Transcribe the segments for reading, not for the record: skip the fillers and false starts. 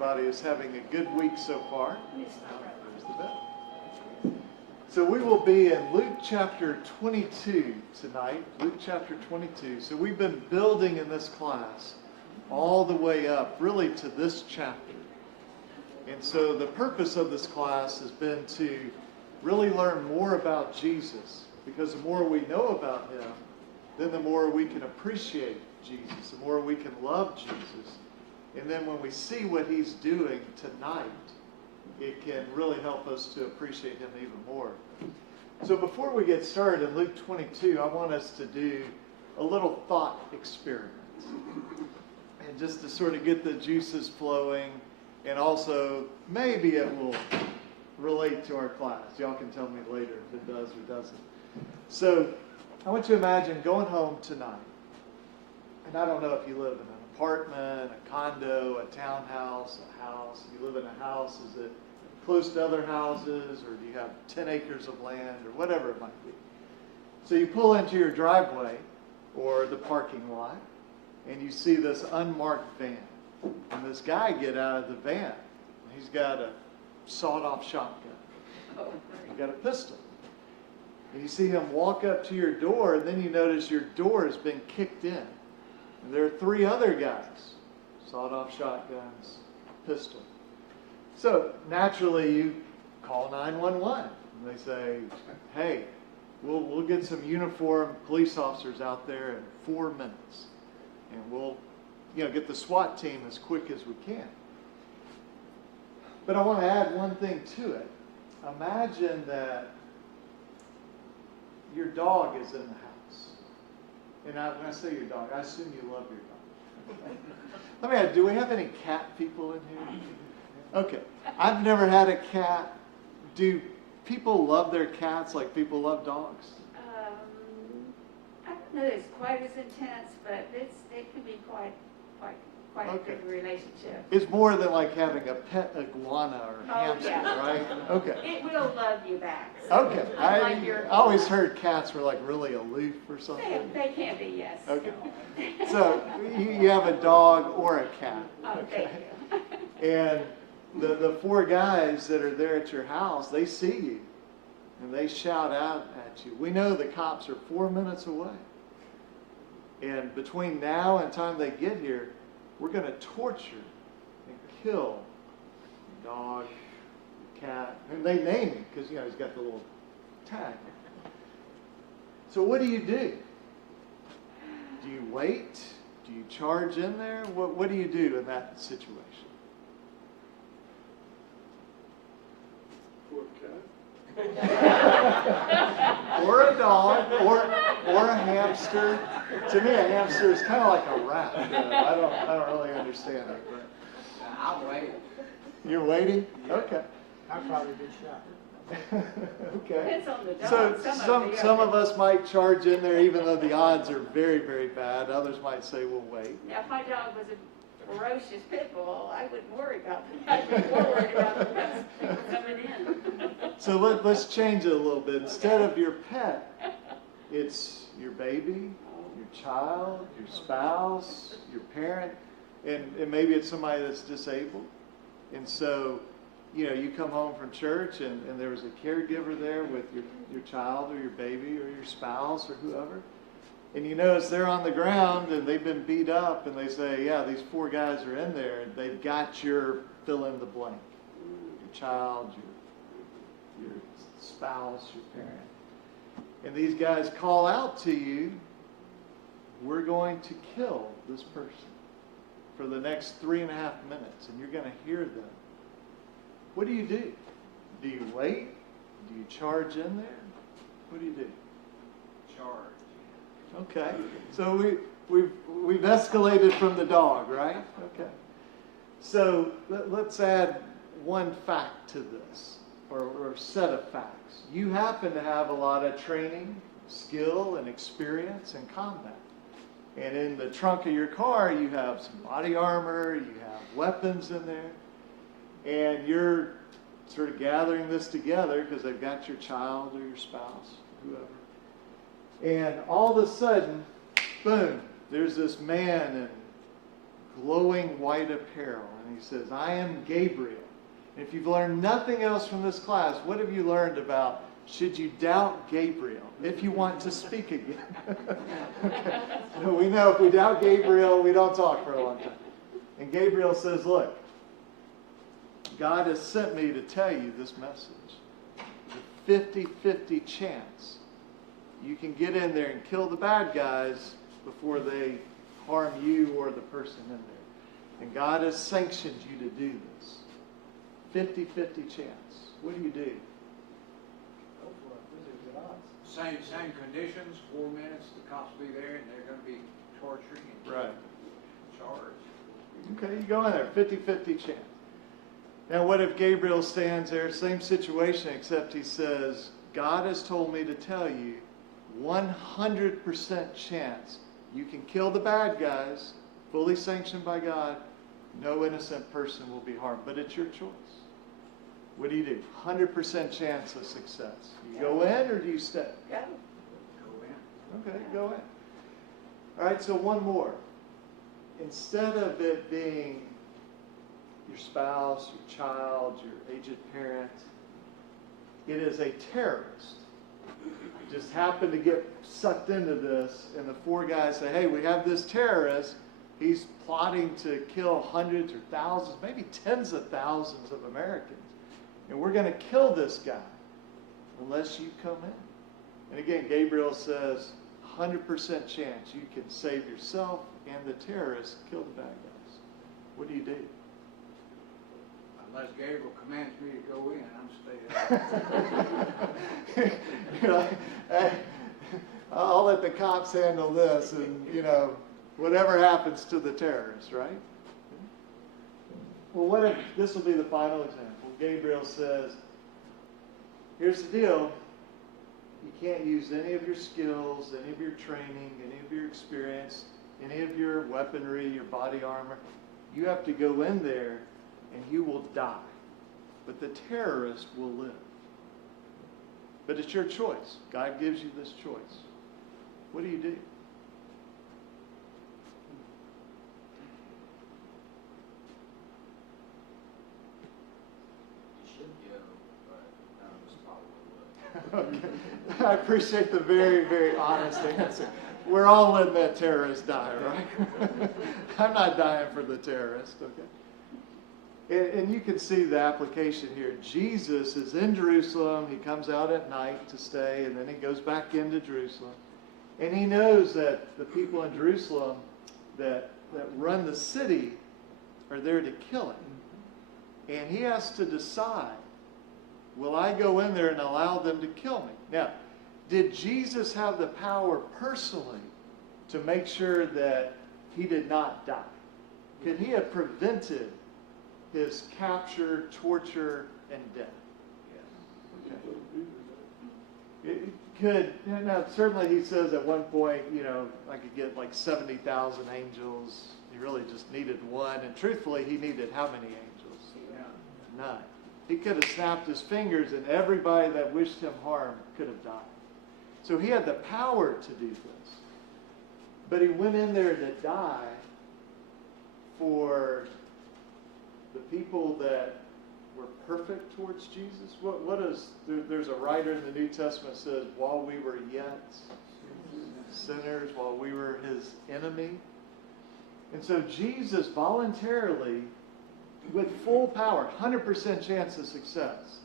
everybody is having a good week so far. There's the bell. So we will be in Luke chapter 22 tonight. Luke chapter 22. So we've been building in this class all the way up, really, to this chapter. And so the purpose of this class has been to really learn more about Jesus. Because the more we know about him, then the more we can appreciate Jesus, the more we can love Jesus. And then when we see what he's doing tonight, it can really help us to appreciate him even more. So before we get started in Luke 22, I want us to do a little thought experiment. And just to sort of get the juices flowing, and also maybe it will relate to our class. Y'all can tell me later if it does or doesn't. So I want you to imagine going home tonight. And I don't know if you live in an apartment, a condo, a townhouse, a house. If you live in a house, is it close to other houses, or do you have 10 acres of land, or whatever it might be? So you pull into your driveway or the parking lot, and you see this unmarked van. And this guy get out of the van. He's got a sawed-off shotgun. He's got a pistol. And you see him walk up to your door, and then you notice your door has been kicked in. And there are 3 other guys, sawed-off shotguns, pistol. So naturally, you call 911. And they say, hey, we'll get some uniformed police officers out there in 4 minutes. And we'll get the SWAT team as quick as we can. But I want to add one thing to it. Imagine that your dog is in the house. And when I say your dog, I assume you love your dog. Let me ask, do we have any cat people in here? Okay. I've never had a cat. Do people love their cats like people love dogs? I don't know that it's quite as intense, but it can be quite a good relationship. It's more than like having a pet iguana or hamster, yeah. right? Okay. It will love you back. Okay. Unlike I always heard cats were like really aloof or something. They can be, yes. Okay. So you have a dog or a cat. Oh, okay. thank you. And the 4 guys that are there at your house, they see you. And they shout out at you. We know the cops are 4 minutes away. And between now and time they get here, we're going to torture and kill the dog, the cat. And they name him because, he's got the little tag. So what do? Do you wait? Do you charge in there? What do you do in that situation? Or a dog, or a hamster. To me, a hamster is kind of like a rat. I don't really understand it. But I'll wait. You're waiting? Yeah. Okay. I'll probably be shot. Okay. Depends on the dog. So some of us might charge in there, even though the odds are very, very bad. Others might say we'll wait. Now, if my dog was a ferocious pit bull, I wouldn't worry about that. I'd be more worried about the people coming in. So let's change it a little bit. Instead of your pet, it's your baby, your child, your spouse, your parent, and maybe it's somebody that's disabled. And so, you come home from church and there was a caregiver there with your child or your baby or your spouse or whoever. And you notice they're on the ground and they've been beat up, and they say, yeah, these 4 guys are in there and they've got your fill in the blank. Your child, your spouse, your parent. And these guys call out to you, we're going to kill this person for the next 3.5 minutes, and you're going to hear them. What do you do? Do you wait? Do you charge in there? What do you do? Charge. Okay. So we've escalated from the dog, right? Okay. So let's add one fact to this, or a set of facts. You happen to have a lot of training, skill, and experience in combat. And in the trunk of your car, you have some body armor, you have weapons in there, and you're sort of gathering this together because they've got your child or your spouse, whoever. And all of a sudden, boom, there's this man in glowing white apparel, And he says, I am Gabriel. And if you've learned nothing else from this class, what have you learned about should you doubt Gabriel if you want to speak again? We know if we doubt Gabriel, we don't talk for a long time. And Gabriel says, look, God has sent me to tell you this message. There's a 50-50 chance you can get in there and kill the bad guys before they harm you or the person in there. And God has sanctioned you to do this. 50-50 chance. What do you do? Go for it. These are good odds. Same conditions, 4 minutes, the cops will be there, and they're going to be torturing and Right. charged. Okay, you go in there, 50-50 chance. Now what if Gabriel stands there, same situation, except he says, God has told me to tell you 100% chance you can kill the bad guys, fully sanctioned by God, no innocent person will be harmed, but it's your choice. What do? 100% chance of success. You go in or do you stay? Go. Go in. Okay, go in. All right, so one more. Instead of it being your spouse, your child, your aged parent, it is a terrorist. Just happened to get sucked into this, and the four guys say, hey, we have this terrorist. He's plotting to kill hundreds or thousands, maybe tens of thousands of Americans. And we're going to kill this guy unless you come in. And again, Gabriel says, 100% chance you can save yourself and the terrorists, kill the bad guys. What do you do? Unless Gabriel commands me to go in, I'm staying. You're like, hey, I'll let the cops handle this, and whatever happens to the terrorists, right? Well, what if this will be the final example? Gabriel says, here's the deal. You can't use any of your skills, any of your training, any of your experience, any of your weaponry, your body armor. You have to go in there and you will die. But the terrorist will live. But it's your choice. God gives you this choice. What do you do? Okay. I appreciate the very, very honest answer. We're all letting that terrorist die, right? I'm not dying for the terrorist, okay? And you can see the application here. Jesus is in Jerusalem. He comes out at night to stay, and then he goes back into Jerusalem. And he knows that the people in Jerusalem that run the city are there to kill him. And he has to decide, will I go in there and allow them to kill me? Now, did Jesus have the power personally to make sure that he did not die? Could he have prevented his capture, torture, and death? Yes. Okay. It could. Now, certainly he says at one point, I could get like 70,000 angels. He really just needed one. And truthfully, he needed how many angels? Yeah. None. He could have snapped his fingers and everybody that wished him harm could have died. So he had the power to do this. But he went in there to die for the people that were perfect towards Jesus. There's a writer in the New Testament that says, while we were yet sinners, while we were his enemy. And so Jesus voluntarily, with full power, 100% chance of success,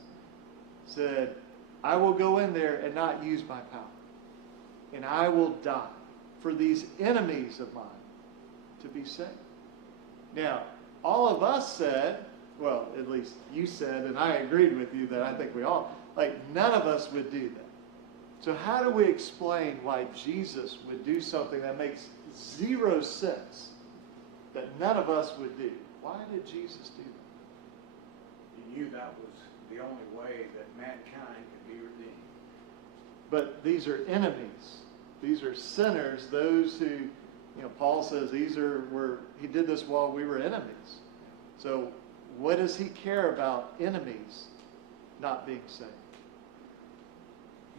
said, I will go in there and not use my power. And I will die for these enemies of mine to be saved. Now, all of us said, well, at least you said, and I agreed with you that I think we all, none of us would do that. So how do we explain why Jesus would do something that makes zero sense that none of us would do? Why did Jesus do that? He knew that was the only way that mankind could be redeemed. But these are enemies. These are sinners. Those who, Paul says he did this while we were enemies. So what does he care about enemies not being saved?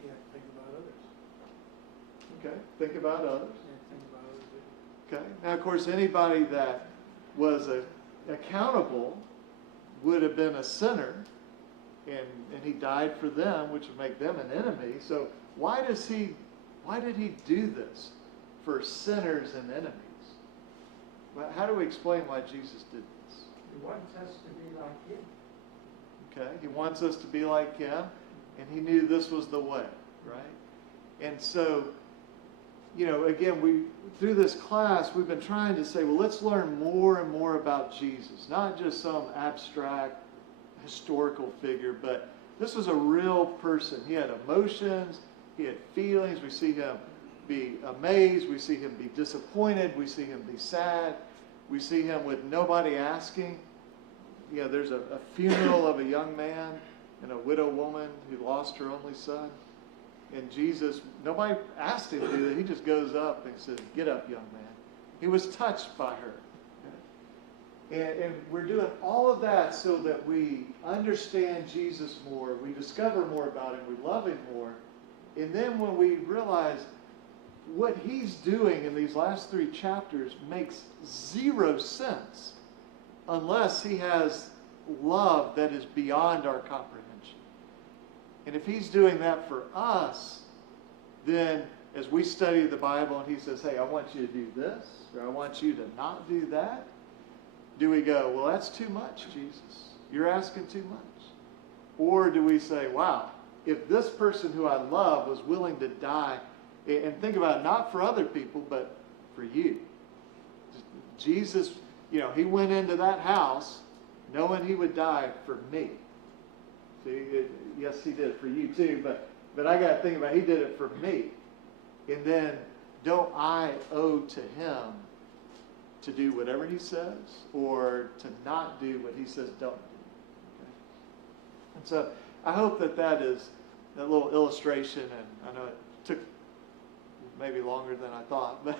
You have to think about others. Okay, think about others. You have to think about others. Okay. Now, of course, anybody that was a accountable would have been a sinner, and he died for them, which would make them an enemy. So why did he do this for sinners and enemies? Well, how do we explain why Jesus did this? He wants us to be like him. Okay, he wants us to be like him, and he knew this was the way, right? And so, again, through this class, we've been trying to say, well, let's learn more and more about Jesus, not just some abstract historical figure, but this was a real person. He had emotions, he had feelings. We see him be amazed, we see him be disappointed, we see him be sad, we see him with nobody asking. There's a funeral of a young man and a widow woman who lost her only son. And Jesus, nobody asked him to do that. He just goes up and says, "Get up, young man." He was touched by her. And we're doing all of that so that we understand Jesus more, we discover more about him, we love him more. And then when we realize what he's doing in these last 3 chapters makes zero sense unless he has love that is beyond our comprehension. And if he's doing that for us, then as we study the Bible and he says, "Hey, I want you to do this," or "I want you to not do that," do we go, "Well, that's too much, Jesus. You're asking too much"? Or do we say, "Wow, if this person who I love was willing to die," and think about it, not for other people, but for you. Jesus, he went into that house knowing he would die for me. See, yes, he did it for you too, but I got to think about it, he did it for me. And then don't I owe to him to do whatever he says or to not do what he says don't do? Okay? And so I hope that is that little illustration, and I know it took maybe longer than I thought, but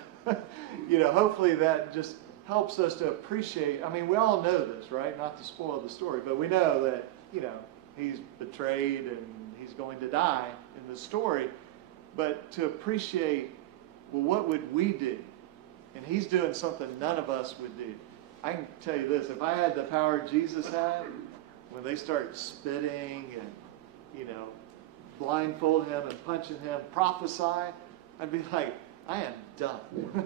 hopefully that just helps us to appreciate. I mean, we all know this, right? Not to spoil the story, but we know that, he's betrayed and he's going to die in the story. But to appreciate, well, what would we do? And he's doing something none of us would do. I can tell you this, if I had the power Jesus had, when they start spitting and, blindfold him and punching him, prophesy, I'd be like, I am done.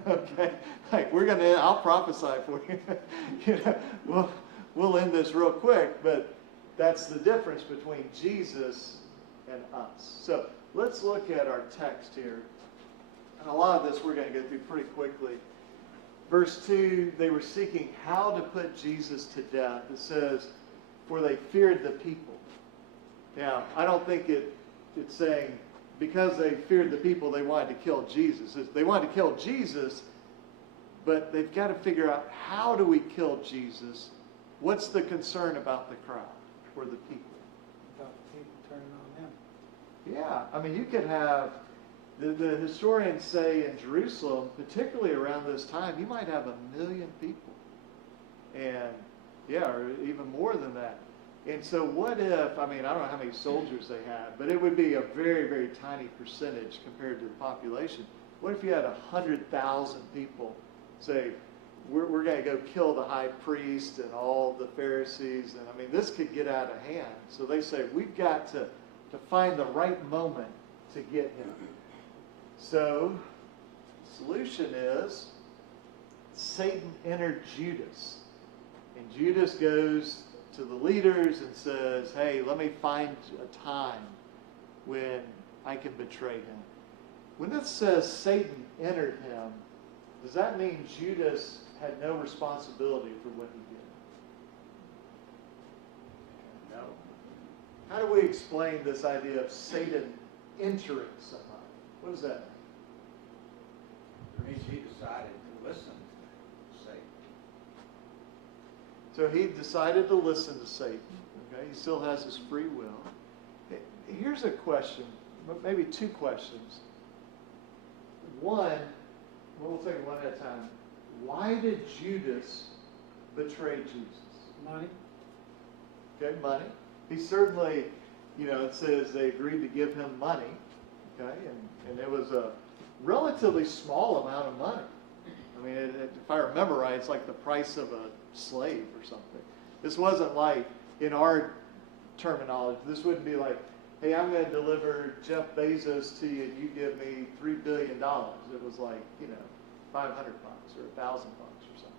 Okay? Like, I'll prophesy for you. We'll end this real quick, but that's the difference between Jesus and us. So let's look at our text here. And a lot of this we're going to go through pretty quickly. Verse 2, they were seeking how to put Jesus to death. It says, for they feared the people. Now, I don't think it's saying because they feared the people, they wanted to kill Jesus. They wanted to kill Jesus, but they've got to figure out, how do we kill Jesus? What's the concern about the crowd or the people? About the people turning on them. Yeah, I mean, you could have, the historians say in Jerusalem, particularly around this time, you might have 1 million people. And, yeah, or even more than that. And so what if, I mean, I don't know how many soldiers they had, but it would be a very, very tiny percentage compared to the population. What if you had 100,000 people say, we're going to go kill the high priest and all the Pharisees? And I mean, this could get out of hand. So they say, we've got to find the right moment to get him. So the solution is Satan entered Judas. And Judas goes to the leaders and says, hey, let me find a time when I can betray him. When it says Satan entered him, does that mean Judas had no responsibility for what he did? No. How do we explain this idea of Satan entering somebody? What does that mean? It means he decided to listen to Satan. So he decided to listen to Satan. Okay, he still has his free will. Here's a question, maybe two questions. One, we'll take it one at a time. Why did Judas betray Jesus? Money. Okay, money. He certainly, it says they agreed to give him money. Okay, and it was a relatively small amount of money. I mean, if I remember right, it's like the price of a slave or something. This wasn't like, in our terminology, this wouldn't be like, hey, I'm going to deliver Jeff Bezos to you and you give me $3 billion. It was like, $500 or $1,000 or something.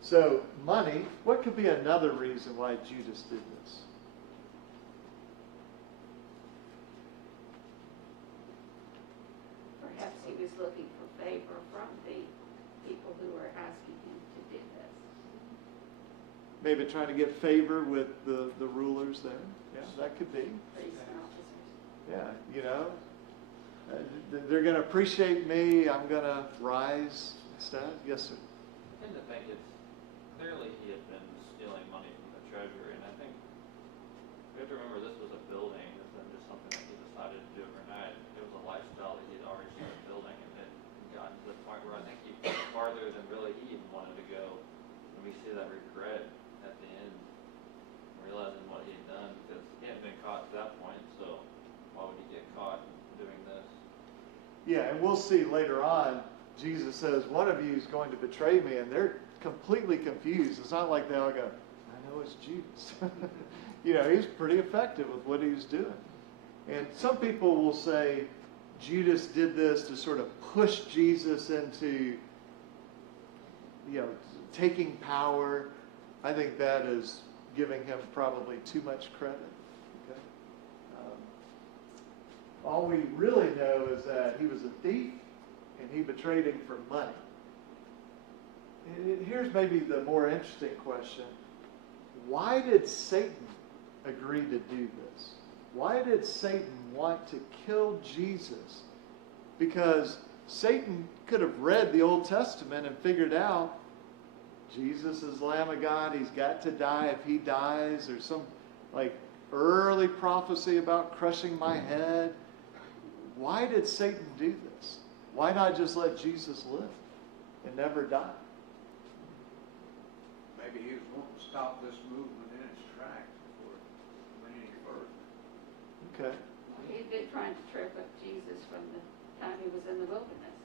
So money, what could be another reason why Judas did this? Perhaps he was looking for favor from the people who were asking him to do this. Maybe trying to get favor with the rulers there. Yeah, that could be. Priests and officers. Yeah, they're going to appreciate me. I'm going to rise instead. Yes, sir. I tend to think it's clearly he had been stealing money from the treasury, and I think we have to remember this was a building. This wasn't just something that he decided to do overnight. It was a lifestyle that he had already started building, and had gotten to the point where I think he went farther than really he even wanted to go. And we see that regret at the end, realizing what he had done, because he hadn't been caught at that point, so why would he get caught doing this? Yeah, and we'll see later on, Jesus says, one of you is going to betray me, and they're completely confused. It's not like they all go, I know it's Judas. He's pretty effective with what he was doing. And some people will say Judas did this to sort of push Jesus into, taking power. I think that is giving him probably too much credit. Okay? All we really know is that he was a thief and he betrayed him for money. Here's maybe the more interesting question. Why did Satan agree to do this? Why did Satan want to kill Jesus? Because Satan could have read the Old Testament and figured out Jesus is the Lamb of God. He's got to die. If he dies, there's some early prophecy about crushing my head. Why did Satan do this? Why not just let Jesus live and never die? Maybe he was wanting to stop this movement in its tracks before it went any further. Okay. He'd been trying to trip up Jesus from the time he was in the wilderness.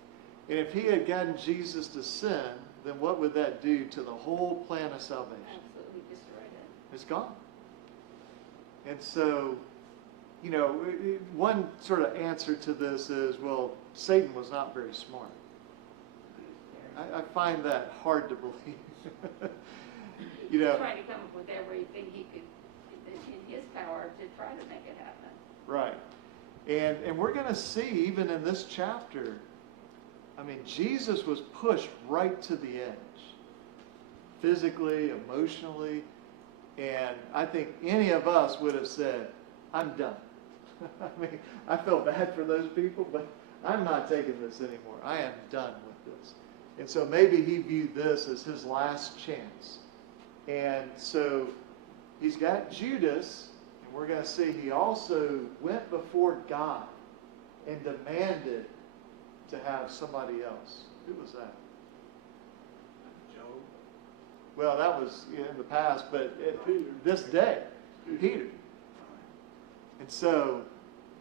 And if he had gotten Jesus to sin, then what would that do to the whole plan of salvation? Absolutely destroyed it. It's gone. And so, one sort of answer to this is, well, Satan was not very smart. I find that hard to believe. He was trying to come up with everything he could in his power to try to make it happen. Right. And we're going to see, even in this chapter, Jesus was pushed right to the edge. Physically, emotionally. And I think any of us would have said, I'm done. I feel bad for those people, but I'm not taking this anymore. I am done with this. And so maybe he viewed this as his last chance. And so he's got Judas, and we're going to see he also went before God and demanded to have somebody else. Who was that? Job. Well, that was in the past, but this day, Peter. And so,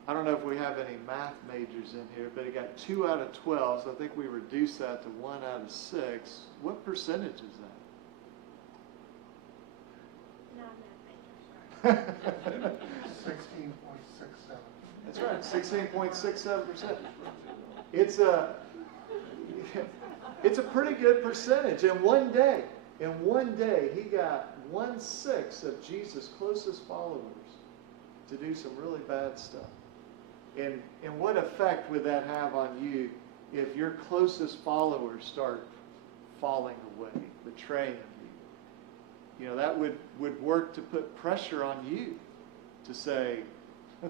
I don't know if we have any math majors in here, but he got 2 out of 12, so I think we reduced that to 1 out of 6. What percentage is that? 16.67. That's right, 16.67%. It's a pretty good percentage. In one day, he got 1/6 of Jesus' closest followers to do some really bad stuff. And what effect would that have on you if your closest followers start falling away, betraying you? That would work to put pressure on you to say,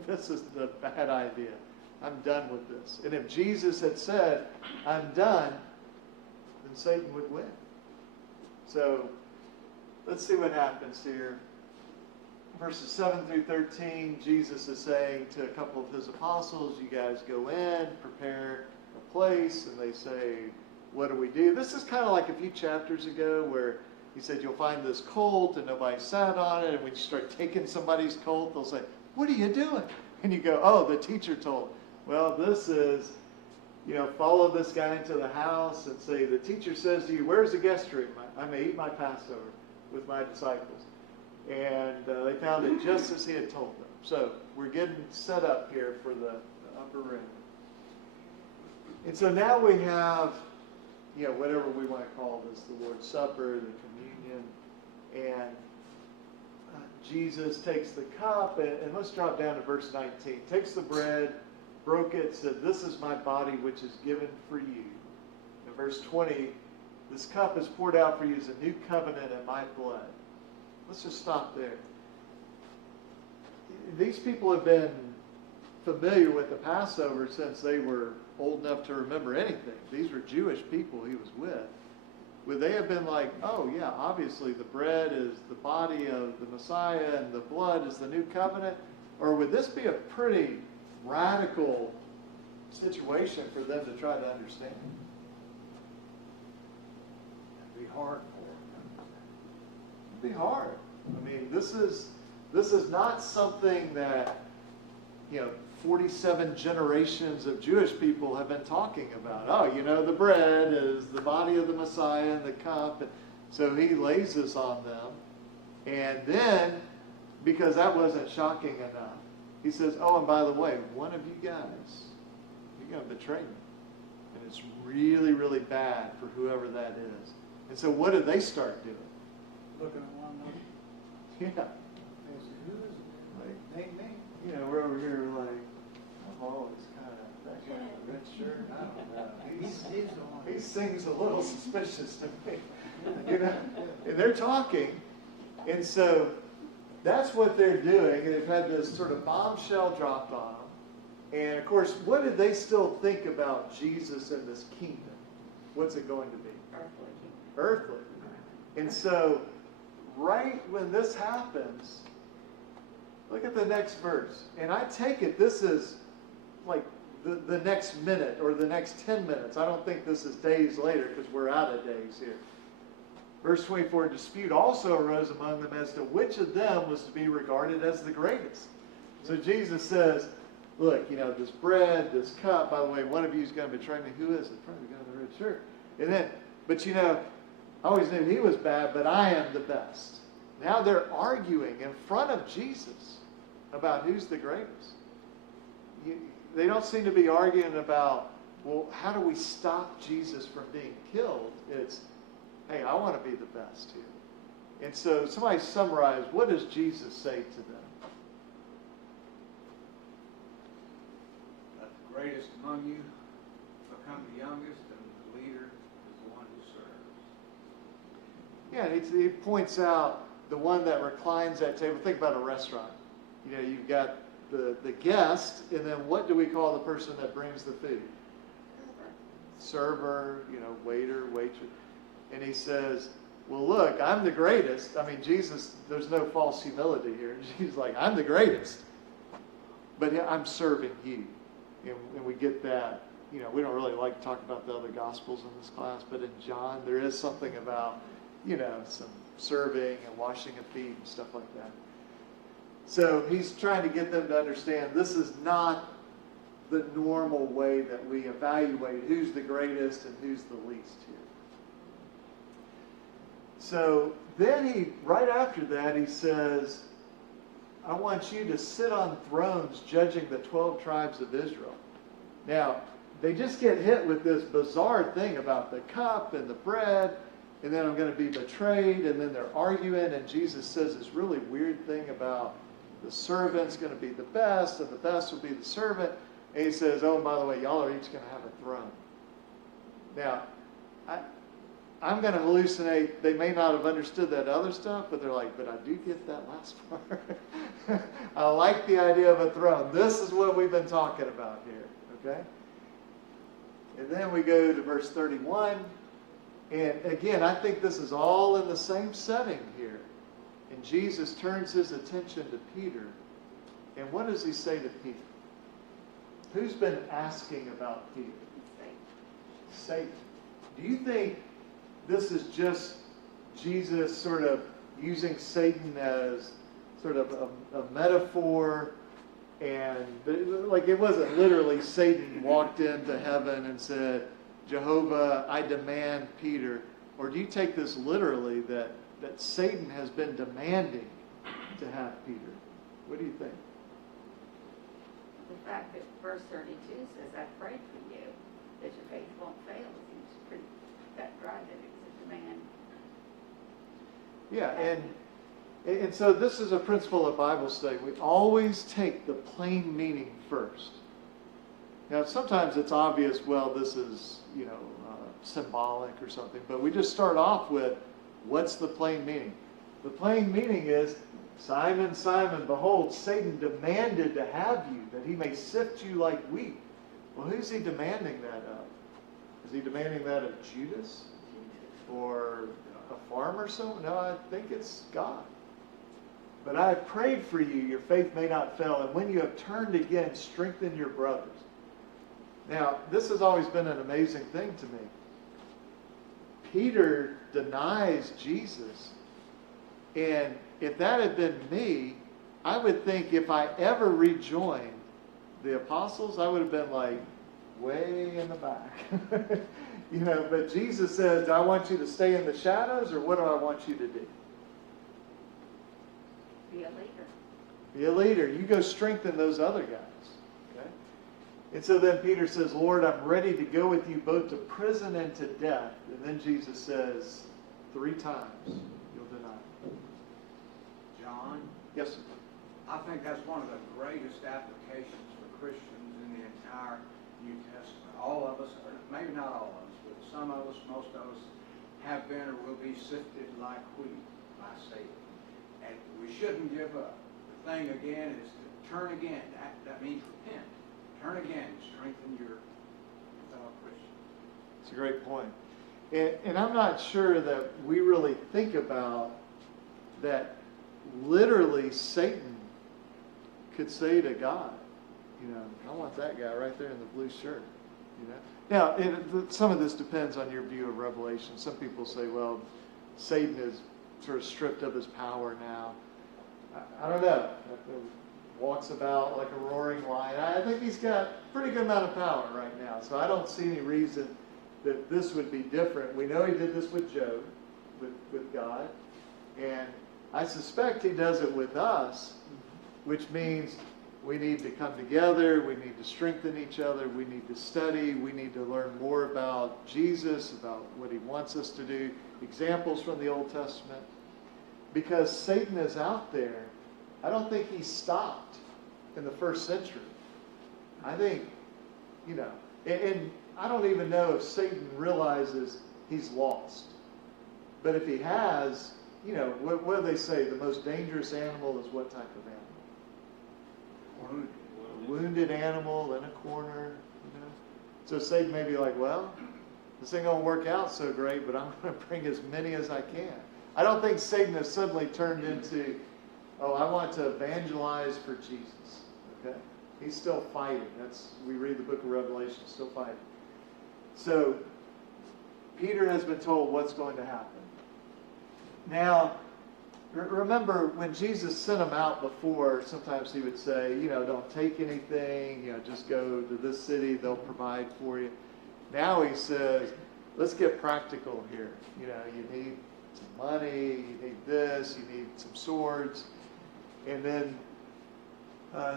this is a bad idea. I'm done with this. And if Jesus had said, I'm done, then Satan would win. So let's see what happens here. Verses 7 through 13, Jesus is saying to a couple of his apostles, you guys go in, prepare a place, and they say, what do we do? This is kind of like a few chapters ago where he said, you'll find this colt and nobody sat on it, and when you start taking somebody's colt, they'll say, what are you doing? And you go, oh, the teacher told. Well, this is, follow this guy into the house and say, the teacher says to you, where's the guest room? I may eat my Passover with my disciples. And they found it just as he had told them. So we're getting set up here for the upper room. And so now we have, whatever we want to call this, the Lord's Supper, the communion, and Jesus takes the cup, and let's drop down to verse 19. Takes the bread, broke it, said, "This is my body which is given for you." In verse 20, "This cup is poured out for you as a new covenant in my blood." Let's just stop there. These people have been familiar with the Passover since they were old enough to remember anything. These were Jewish people he was with. Would they have been like, oh yeah, obviously the bread is the body of the Messiah and the blood is the new covenant? Or would this be a pretty radical situation for them to try to understand? It'd be hard for them. It'd be hard. I mean, this is not something that 47 generations of Jewish people have been talking about. Oh, the bread is the body of the Messiah and the cup. And so he lays this on them. And then, because that wasn't shocking enough, he says, oh, and by the way, one of you guys, you're going to betray me. And it's really, really bad for whoever that is. And so what did they start doing? Looking at one another. Yeah. They say, who is it? Ain't me. We're over here like, I'm always kind of, that guy in the red shirt, I don't know. He's the one. He seems a little suspicious to me. And they're talking. And so that's what they're doing. And they've had this sort of bombshell dropped on them. And of course, what did they still think about Jesus and this kingdom? What's it going to be? Earthly. And so, right when this happens, look at the next verse. And I take it this is like the next minute or the next 10 minutes. I don't think this is days later because we're out of days here. Verse 24, dispute also arose among them as to which of them was to be regarded as the greatest. So Jesus says, look, this bread, this cup, by the way, one of you is going to betray me. Who is it? Probably the guy in the red shirt. And then, but I always knew he was bad, but I am the best. Now they're arguing in front of Jesus about who's the greatest. They don't seem to be arguing about, well, how do we stop Jesus from being killed? It's, hey, I want to be the best here. And so somebody summarize, what does Jesus say to them? Let the greatest among you become the youngest, and the leader is the one who serves. Yeah, he points out the one that reclines at table. Think about a restaurant. You've got the guest, and then what do we call the person that brings the food? Server, waiter, waitress. And he says, well, look, I'm the greatest. I mean, Jesus, there's no false humility here. Jesus is like, I'm the greatest. But I'm serving you. And we get that. We don't really like to talk about the other Gospels in this class, but in John, there is something about, some serving and washing of feet and stuff like that. So he's trying to get them to understand this is not the normal way that we evaluate who's the greatest and who's the least here. So then right after that, he says, I want you to sit on thrones judging the 12 tribes of Israel. Now, they just get hit with this bizarre thing about the cup and the bread, and then I'm going to be betrayed, and then they're arguing, and Jesus says this really weird thing about the servant's going to be the best, and the best will be the servant. And he says, oh, and by the way, y'all are each going to have a throne. Now, I'm going to hallucinate. They may not have understood that other stuff, but they're like, but I do get that last part. I like the idea of a throne. This is what we've been talking about here, okay? And then we go to verse 31. And again, I think this is all in the same setting here. And Jesus turns his attention to Peter. And what does he say to Peter? Who's been asking about Peter? Satan. Do you think this is just Jesus sort of using Satan as sort of a metaphor? And like it wasn't literally Satan walked into heaven and said, Jehovah, I demand Peter. Or do you take this literally that Satan has been demanding to have Peter? What do you think? The fact that verse 32 says, I prayed for you, that your faith won't fail, seems pretty cut dry that it's a demand. Yeah, and so this is a principle of Bible study. We always take the plain meaning first. Now, sometimes it's obvious, well, this is, symbolic or something, but we just start off with, what's the plain meaning? The plain meaning is, Simon, Simon, behold, Satan demanded to have you, that he may sift you like wheat. Well, who's he demanding that of? Is he demanding that of Judas? Or a farmer or someone? No, I think it's God. But I have prayed for you, your faith may not fail, and when you have turned again, strengthen your brothers. Now, this has always been an amazing thing to me. Peter denies Jesus, and if that had been me, I would think if I ever rejoined the apostles, I would have been like way in the back. But Jesus says, do I want you to stay in the shadows, or what do I want you to do? Be a leader. Be a leader. You go strengthen those other guys. Okay? And so then Peter says, Lord, I'm ready to go with you both to prison and to death. And then Jesus says, 3 times you'll deny me. John, Yes, sir. I think that's one of the greatest applications for Christians in the entire New Testament. All of us, or maybe not all of us, but some of us, most of us, have been or will be sifted like wheat by Satan. And we shouldn't give up. The thing again is to turn again. That means repent. Turn again and strengthen your fellow Christians. It's a great point. And I'm not sure that we really think about that literally Satan could say to God, I want that guy right there in the blue shirt. Now, some of this depends on your view of Revelation. Some people say, well, Satan is sort of stripped of his power now. I don't know. Walks about like a roaring lion. I think he's got a pretty good amount of power right now. So I don't see any reason that this would be different. We know he did this with Job, with God. And I suspect he does it with us, which means we need to come together, we need to strengthen each other, we need to study, we need to learn more about Jesus, about what he wants us to do, examples from the Old Testament. Because Satan is out there. I don't think he stopped in the first century. I think, and I don't even know if Satan realizes he's lost. But if he has, what do they say? The most dangerous animal is what type of animal? A wounded animal in a corner. So Satan may be like, well, this ain't going to work out so great, but I'm going to bring as many as I can. I don't think Satan has suddenly turned into, I want to evangelize for Jesus. Okay? He's still fighting. We read the book of Revelation, still fighting. So Peter has been told what's going to happen. Now, remember when Jesus sent him out before, sometimes he would say, don't take anything, just go to this city, they'll provide for you. Now he says, let's get practical here. You need some money, you need this, you need some swords. And then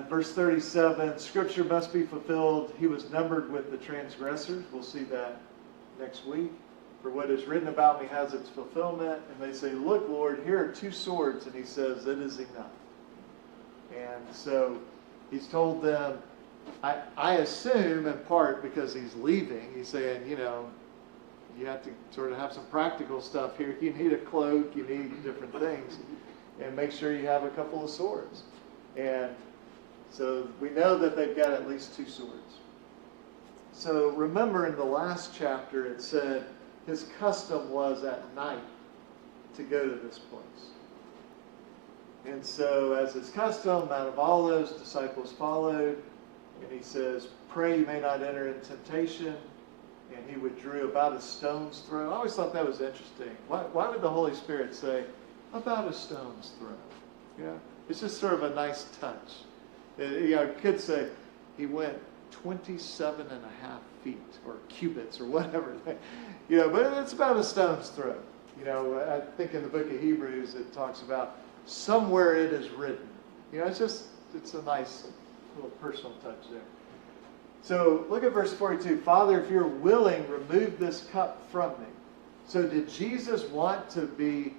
verse 37, Scripture must be fulfilled. He was numbered with the transgressors. We'll see that next week. For what is written about me has its fulfillment. And they say, look, Lord, here are 2 swords. And he says, it is enough. And so he's told them, I assume in part because he's leaving, he's saying, you have to sort of have some practical stuff here. You need a cloak, you need different things. And make sure you have a couple of swords. And so we know that they've got at least 2 swords. So remember in the last chapter it said his custom was at night to go to this place. And so as his custom, out of all those, disciples followed. And he says, pray you may not enter in temptation. And he withdrew about a stone's throw. I always thought that was interesting. Why would the Holy Spirit say, about a stone's throw? It's just sort of a nice touch. You could say he went 27 and a half feet, or cubits, or whatever. But it's about a stone's throw. I think in the book of Hebrews it talks about somewhere it is written. It's a nice little personal touch there. So look at verse 42. Father, if you're willing, remove this cup from me. So did Jesus want to be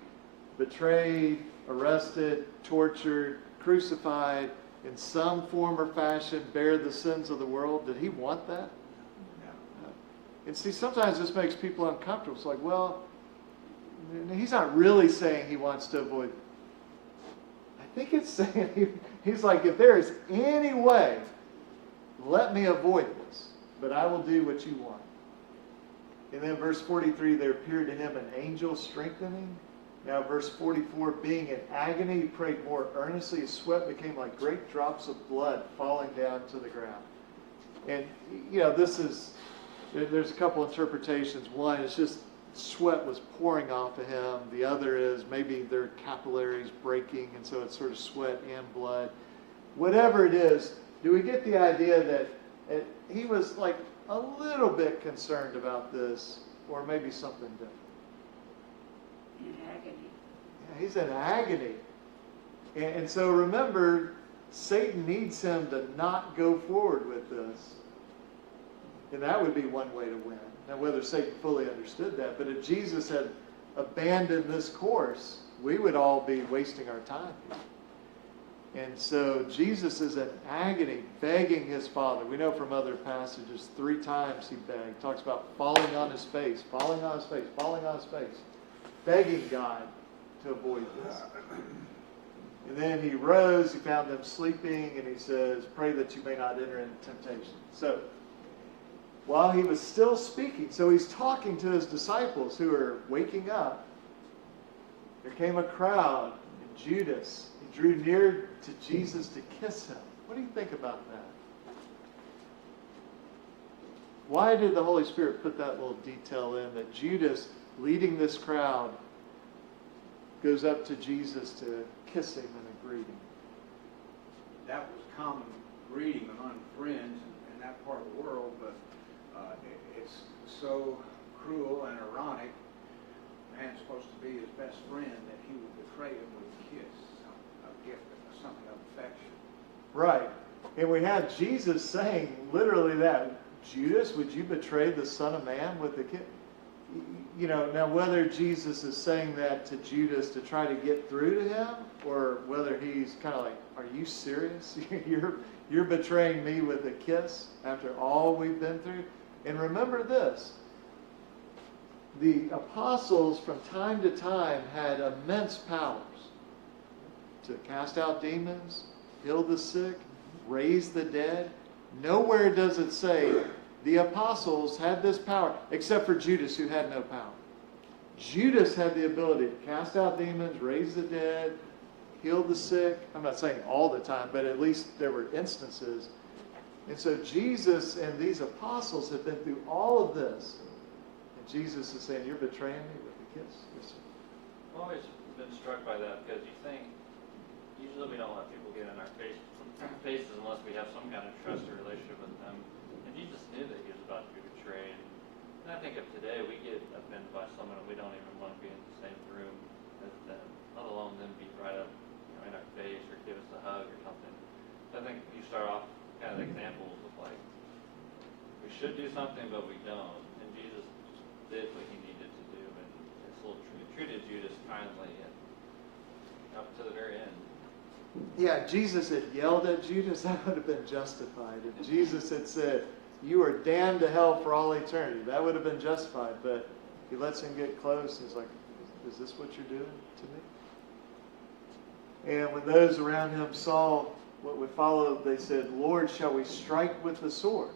betrayed, arrested, tortured, crucified, in some form or fashion, bear the sins of the world? Did he want that? No. And see, sometimes this makes people uncomfortable. It's like, well, he's not really saying he wants to avoid. I think it's saying, he's like, if there is any way, let me avoid this, but I will do what you want. And then verse 43, there appeared to him an angel strengthening. Now verse 44, being in agony, he prayed more earnestly. His sweat became like great drops of blood falling down to the ground. And, there's a couple interpretations. One is just sweat was pouring off of him. The other is maybe their capillaries breaking, and so it's sort of sweat and blood. Whatever it is, do we get the idea that he was like a little bit concerned about this, or maybe something different? In agony. Yeah, he's in agony. And so remember, Satan needs him to not go forward with this. And that would be one way to win. Now, whether Satan fully understood that, but if Jesus had abandoned this course, we would all be wasting our time here. And so Jesus is in agony, begging his Father. We know from other passages, 3 times he begged. Talks about falling on his face, falling on his face, falling on his face, begging God to avoid this. And then he rose, he found them sleeping, and he says, pray that you may not enter into temptation. So, while he was still speaking, so he's talking to his disciples who are waking up, there came a crowd, and Judas, he drew near to Jesus to kiss him. What do you think about that? Why did the Holy Spirit put that little detail in, that Judas, leading this crowd, goes up to Jesus to kiss him in a greeting? That was common greeting among friends in that part of the world, but it's so cruel and ironic. A man's supposed to be his best friend, that he would betray him with a kiss, a gift, something of affection. Right. And we have Jesus saying literally that. Judas, would you betray the Son of Man with a kiss? Now whether Jesus is saying that to Judas to try to get through to him, or whether he's kind of like, are you serious? You're betraying me with a kiss after all we've been through? And remember this, the apostles from time to time had immense powers to cast out demons, heal the sick, raise the dead. Nowhere does it say the apostles had this power, except for Judas, who had no power. Judas had the ability to cast out demons, raise the dead, heal the sick. I'm not saying all the time, but at least there were instances. And so Jesus and these apostles have been through all of this. And Jesus is saying, you're betraying me with a kiss. Yes, sir. I've always been struck by that, because you think, usually we don't let people get in our faces unless we have some kind of trust or relationship with them. And Jesus knew that he was about to be betrayed. And I think if today we get offended by someone and we don't even want to be in the same room as them, let alone them be right up in our face or give us a hug or something. So I think you start off kind of examples of like, we should do something but we don't. And Jesus did what he needed to do, and treated Judas kindly and up to the very end. Yeah, Jesus had yelled at Judas, that would have been justified. If Jesus had said, you are damned to hell for all eternity, that would have been justified. But he lets him get close. He's like, is this what you're doing to me? And when those around him saw what would follow, they said, Lord, shall we strike with the sword?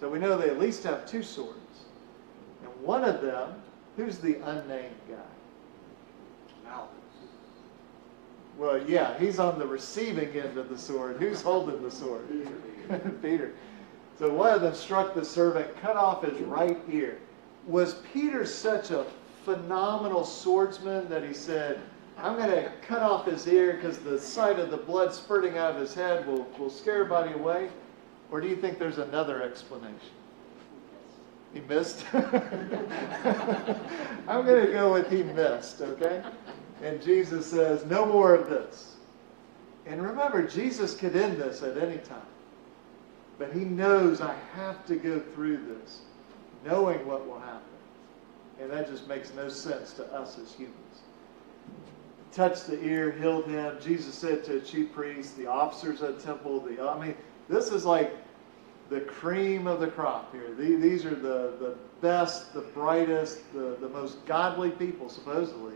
So we know they at least have 2 swords. And one of them, who's the unnamed guy? Malchus. Well, yeah, he's on the receiving end of the sword. Who's holding the sword? Peter. So one of them struck the servant, cut off his right ear. Was Peter such a phenomenal swordsman that he said, I'm going to cut off his ear because the sight of the blood spurting out of his head will scare everybody away? Or do you think there's another explanation? He missed? I'm going to go with he missed, okay? And Jesus says, no more of this. And remember, Jesus could end this at any time. But he knows I have to go through this, knowing what will happen. And that just makes no sense to us as humans. Touched the ear, healed him. Jesus said to the chief priests, the officers at the temple, this is like the cream of the crop here. These are the best, the brightest, the most godly people, supposedly.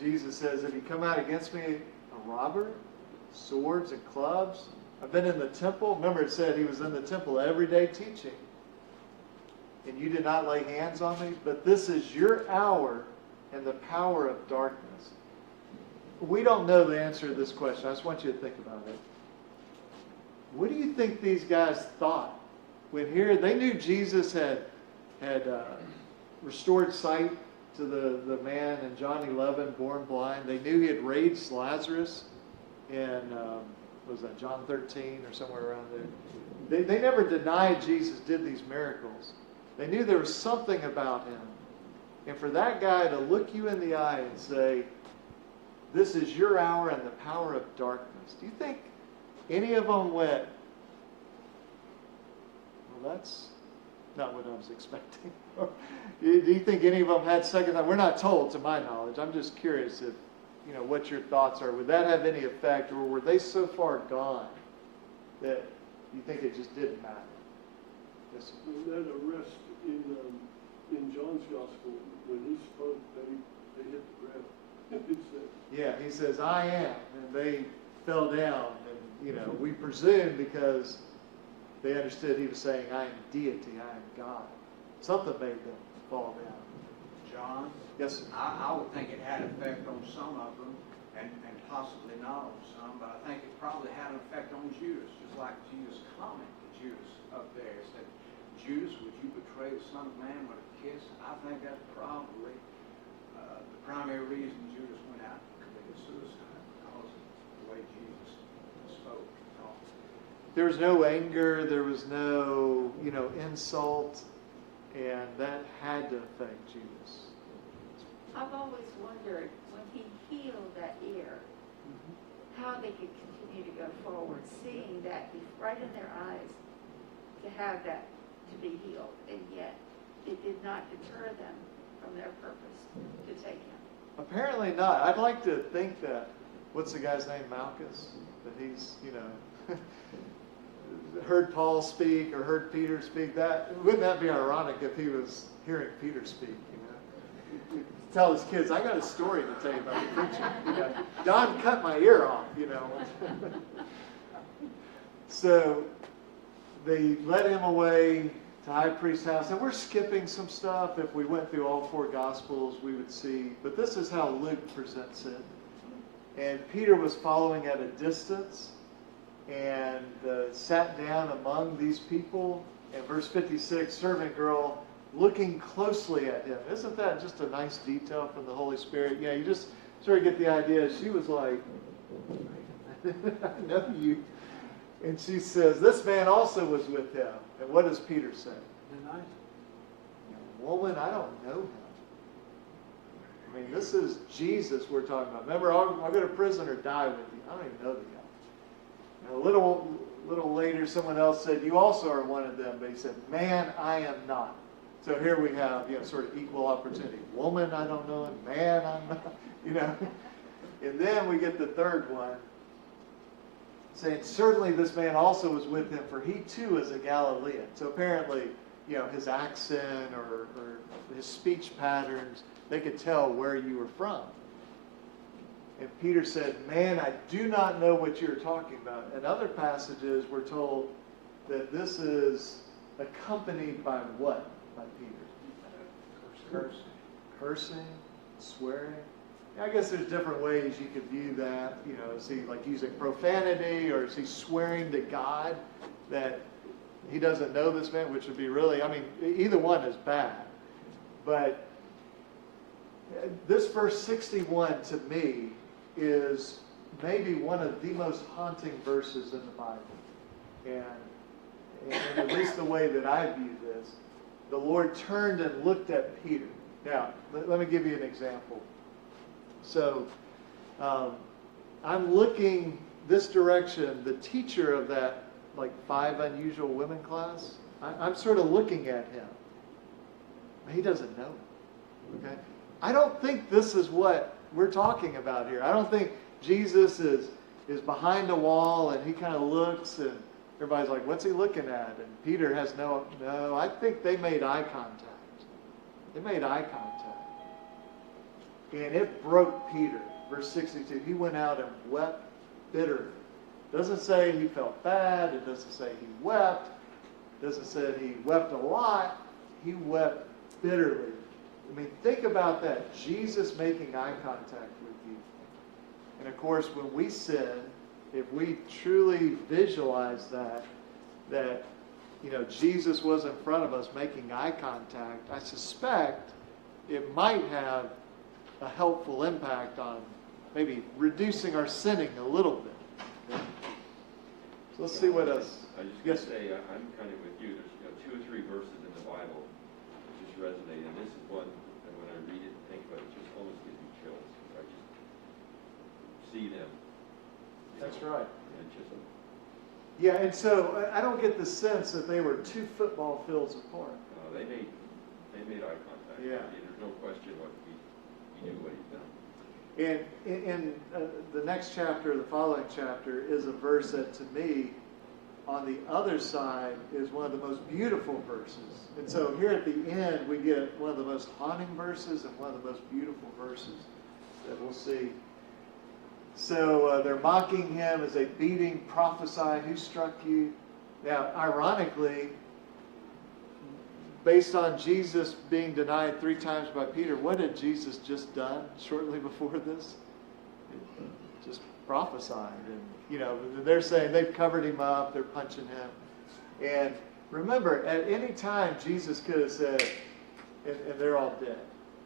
Jesus says, if you come out against me, a robber, swords and clubs. I've been in the temple. Remember it said he was in the temple every day teaching. And you did not lay hands on me. But this is your hour and the power of darkness. We don't know the answer to this question. I just want you to think about it. What do you think these guys thought? When here, they knew Jesus had restored sight to the man in John 11, born blind. They knew he had raised Lazarus in, was that John 13 or somewhere around there? They never denied Jesus did these miracles. They knew there was something about him. And for that guy to look you in the eye and say, this is your hour and the power of darkness. Do you think any of them went, well, that's not what I was expecting? Do you think any of them had second thought? We're not told, to my knowledge. I'm just curious if, what your thoughts are. Would that have any effect, or were they so far gone that you think it just didn't matter? Yes. That arrest in John's gospel, when he spoke, they hit the ground. He said, yeah, he says, I am. And they fell down. And, we presume because they understood he was saying, I am deity, I am God. Something made them fall down. John? Yes, sir. I would think it had effect on some of them, and possibly not on some, but I think it probably had an effect on Judas, just like Jesus' comment to Judas up there. He said, Judas, would you betray the Son of Man with a kiss? I think that's probably the primary reason Judas went out and committed suicide, because of the way Jesus spoke and talked. There was no anger, there was no, insult, and that had to affect Judas. I've always wondered, when he healed that ear, how they could continue to go forward, seeing that right in their eyes, to have that to be healed, and yet it did not deter them from their purpose to take him. Apparently not. I'd like to think that, what's the guy's name, Malchus? That he's, heard Paul speak or heard Peter speak. Wouldn't that be ironic if he was hearing Peter speak, Tell his kids, I got a story to tell you about the preacher. Don cut my ear off, So they led him away to high priest's house. And we're skipping some stuff. If we went through all four Gospels, we would see. But this is how Luke presents it. And Peter was following at a distance and sat down among these people. And verse 56, servant girl looking closely at him. Isn't that just a nice detail from the Holy Spirit? You just sort of get the idea. She was like, I know you. And she says, this man also was with him. And what does Peter say? denies Woman, I don't know him. I mean, this is Jesus we're talking about. Remember, I'll go to prison or die with you. I don't even know the guy. And a little later, someone else said, you also are one of them. But he said, man, I am not. So here we have, sort of equal opportunity. Woman, I don't know him. Man, I'm not, And then we get the third one, saying, certainly this man also was with him, for he too is a Galilean. So apparently, his accent or his speech patterns, they could tell where you were from. And Peter said, man, I do not know what you're talking about. In other passages, we're told that this is accompanied by what? By Peter? Cursing, swearing. I guess there's different ways you could view that. Is he like using profanity, or is he swearing to God that he doesn't know this man, which would be really, either one is bad. But this verse 61 to me is maybe one of the most haunting verses in the Bible. and at least the way that I view this, the Lord turned and looked at Peter. Now, let me give you an example. So, I'm looking this direction. The teacher of that, like, 5 Unusual Women class, I'm sort of looking at him. He doesn't know. Okay? I don't think this is what we're talking about here. I don't think Jesus is behind a wall and he kind of looks and everybody's like, what's he looking at? And Peter has no, I think they made eye contact. They made eye contact. And it broke Peter. Verse 62, he went out and wept bitterly. It doesn't say he felt bad. It doesn't say he wept. It doesn't say he wept a lot. He wept bitterly. I mean, think about that. Jesus making eye contact with you. And of course, when we sin, if we truly visualize that, you know, Jesus was in front of us making eye contact, I suspect it might have a helpful impact on maybe reducing our sinning a little bit. Okay? So let's see what else. I just Yes. gotta say, I'm kind of with you. There's 2 or 3 verses in the Bible that just resonate, and this is one that when I read it and think about it, just almost gives me chills. I just see them. That's right. And just, Yeah, and so I don't get the sense that they were 2 football fields apart. they made eye contact. Yeah. There's no question what he knew what he'd done. And in the next chapter, the following chapter, is a verse that to me, on the other side, is one of the most beautiful verses. And so here at the end, we get one of the most haunting verses and one of the most beautiful verses that we'll see. So they're mocking him as they beat him, prophesy, who struck you? Now, ironically, based on Jesus being denied 3 times by Peter, what had Jesus just done shortly before this? Just prophesied. And, you know, they're saying they've covered him up, they're punching him. And remember, at any time, Jesus could have said, and they're all dead.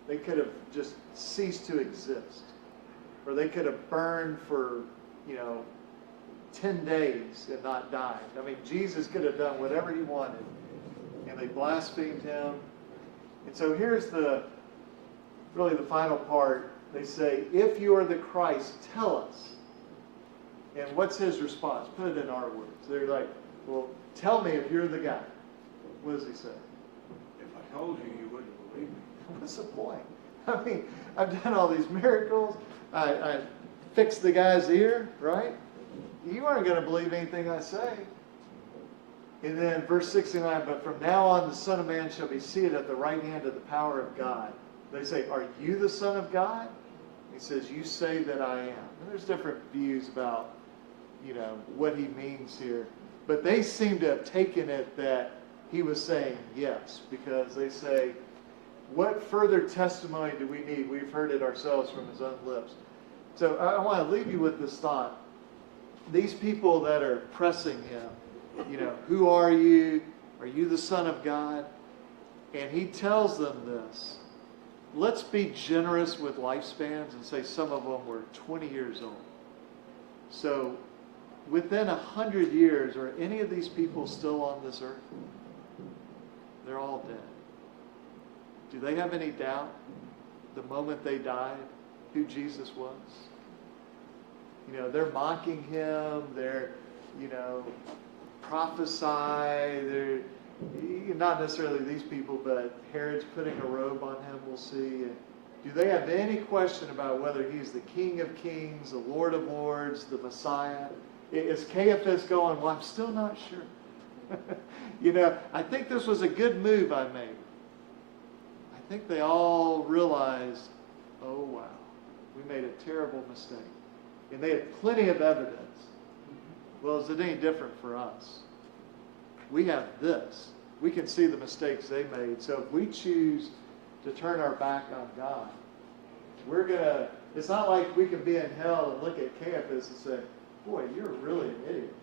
They could have just ceased to exist. Or they could have burned for, 10 days and not died. I mean, Jesus could have done whatever he wanted. And they blasphemed him. And so here's really the final part. They say, if you are the Christ, tell us. And what's his response? Put it in our words. They're like, well, tell me if you're the guy. What does he say? If I told you, you wouldn't believe me. What's the point? I mean, I've done all these miracles. I fixed the guy's ear, right? You aren't going to believe anything I say. And then verse 69, but from now on the Son of Man shall be seated at the right hand of the power of God. They say, are you the Son of God? He says, you say that I am. And there's different views about, what he means here. But they seem to have taken it that he was saying yes, because they say, what further testimony do we need? We've heard it ourselves from his own lips. So I want to leave you with this thought. These people that are pressing him, who are you? Are you the Son of God? And he tells them this. Let's be generous with lifespans and say some of them were 20 years old. So within 100 years, are any of these people still on this earth? They're all dead. Do they have any doubt the moment they died who Jesus was? They're mocking him. They're, prophesy. They're not necessarily these people, but Herod's putting a robe on him, we'll see. And do they have any question about whether he's the King of Kings, the Lord of Lords, the Messiah? Is Caiaphas going, well, I'm still not sure. I think this was a good move I made. I think they all realized, oh, wow, we made a terrible mistake. And they had plenty of evidence. Well, is it any different for us? We have this. We can see the mistakes they made. So if we choose to turn our back on God, it's not like we can be in hell and look at Caiaphas and say, boy, you're really an idiot,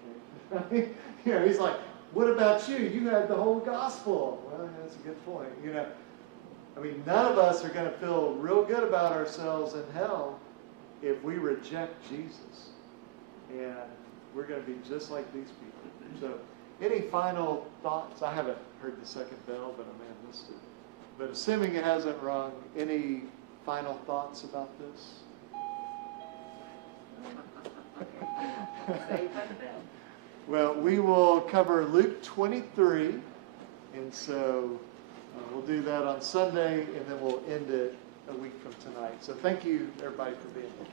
Caiaphas. I mean, he's like, what about you? You had the whole gospel. Well, that's a good point. None of us are going to feel real good about ourselves in hell if we reject Jesus. And We're going to be just like these people. So, any final thoughts? I haven't heard the second bell, but I may have missed it. But assuming it hasn't rung, any final thoughts about this? Saved by the bell. Well, we will cover Luke 23, and so we'll do that on Sunday, and then we'll end it a week from tonight. So thank you, everybody, for being here.